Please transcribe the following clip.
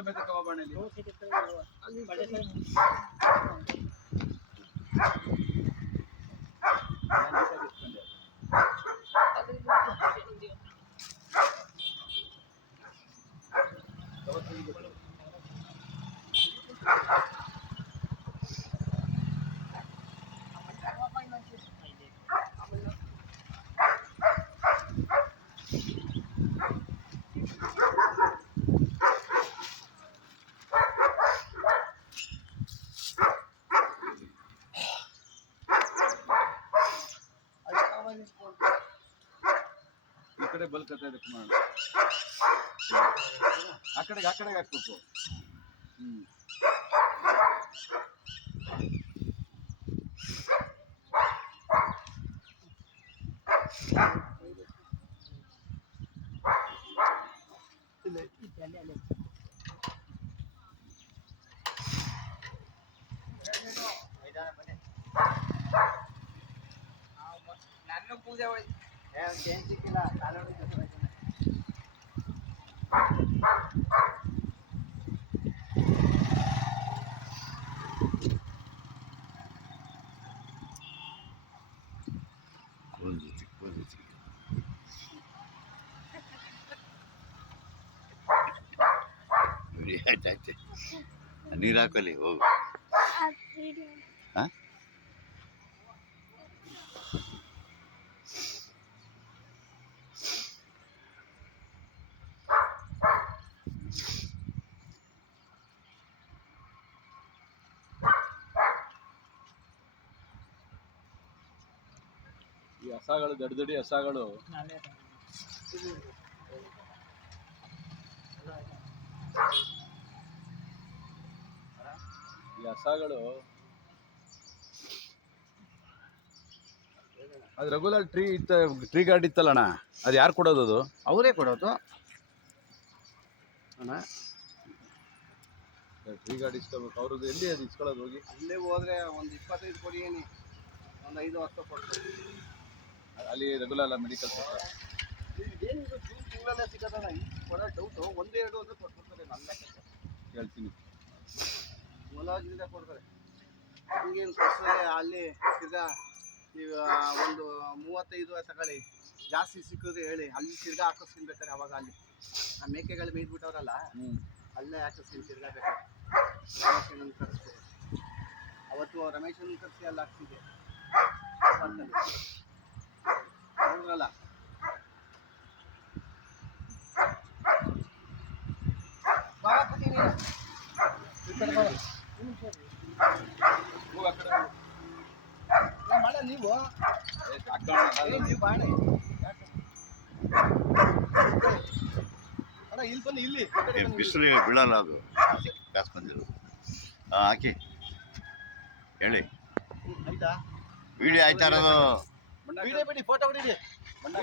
ಸಮೇತ ತಗೋಬಾಣಿ ಈ ಕಡೆ ಬಲ್ಕತ್ತೆ ಇದಕ್ಕೆ ಮಾಡಿ ಆ ಕಡೆಗೆ ಹಾಕ್ಬೇಕು. ನನ್ನ ಪೂಜೆ ಏನ್ ಸಿಕ್ಕಿಲ್ಲ ನೀರು ಹಾಕಲಿ ಹೋಗು. ಈ ಹಸಗಳು ದೊಡ್ಡ ಹಸಗಳು ಅದು ರೆಗ್ಯುಲರ್ ಟ್ರೀ ಗಾರ್ಡ್ ಇತ್ತಲ್ಲಣ್ಣ, ಅದು ಯಾರು ಕೊಡೋದು? ಅದು ಅವರೇ ಕೊಡೋದು ಅಣ್ಣ. ಟ್ರೀ ಗಾರ್ಡ್ ಇಸ್ಕೋಬೇಕು. ಅವ್ರದ್ದು ಎಲ್ಲಿ ಅದು ಇಸ್ಕೊಳ್ಳೋದು? ಹೋಗಿ ಅಲ್ಲೇ ಹೋದ್ರೆ ಒಂದು 25 ಕೊಡಿ, ಒಂದು 5-10 ಕೊಡ್ತಾರೆ. ಅಲ್ಲಿ ರೆಗ್ಯುಲರ್ ಅಲ್ಲ ಮೆಡಿಕಲ್ ಏನು ಜೂನ್ ತಿಂಗಳಲ್ಲೇ ಸಿಗೋದಲ್ಲ. ಈ ಕೊಡೋ ಡೌಟು 1-2 ಅಂದ್ರೆ ಕೊಡ್ತಾರೆ. ನನ್ನ ಹೇಳ್ತೀನಿ, ಮುಲಾಜಿಂದ ಕೊಡ್ತಾರೆ. ಹಿಂಗೇನು ಕೊಡ್ತಾರೆ ಅಲ್ಲಿ ತಿರ್ಗಾ ನೀವು ಒಂದು 35 ತಗೊಳ್ಳಿ, ಜಾಸ್ತಿ ಸಿಕ್ಕಿದ್ರೆ ಹೇಳಿ, ಅಲ್ಲಿ ತಿರ್ಗಾ ಹಾಕಿಸ್ಕೊಳ್ಬೇಕಾರೆ. ಅವಾಗ ಅಲ್ಲಿ ಆ ಮೇಕೆಗಳು ಮೇಯ್ದ್ಬಿಟ್ಟವ್ರಲ್ಲ, ಅಲ್ಲೇ ಹಾಕಿಸ್ತೀನಿ ತಿರ್ಗಾ ಬೇಕಾದ್ರೆ. ರಮೇಶನನ್ನು ಕರೆಸ್ಬೋದು. ಅವತ್ತು ರಮೇಶನನ್ನು ಕರೆಸಿ ಅಲ್ಲಿ ಹಾಕ್ಸಿದೆ ನೋಡ್ರಲ್ಲ. ಮಳೆ ನೀವು ಬಾಣೆ ಅಣ್ಣ ಇಲ್ಲಿ ಬನ್ನಿ. ಇಲ್ಲಿ ಬಿಸಿಲು ಬೀಳಲ್ಲ, ಅದು ಕಾಸು ಬಂದಿರೋದು. ಹಾಕಿ ಹೇಳಿ. ಆಯ್ತಾ? ವಿಡಿಯೋ ಆಯ್ತಾ? ವಿಡಿಯೋ ಬಿಡಿ, ಫೋಟೋ ಬಿಡಿ.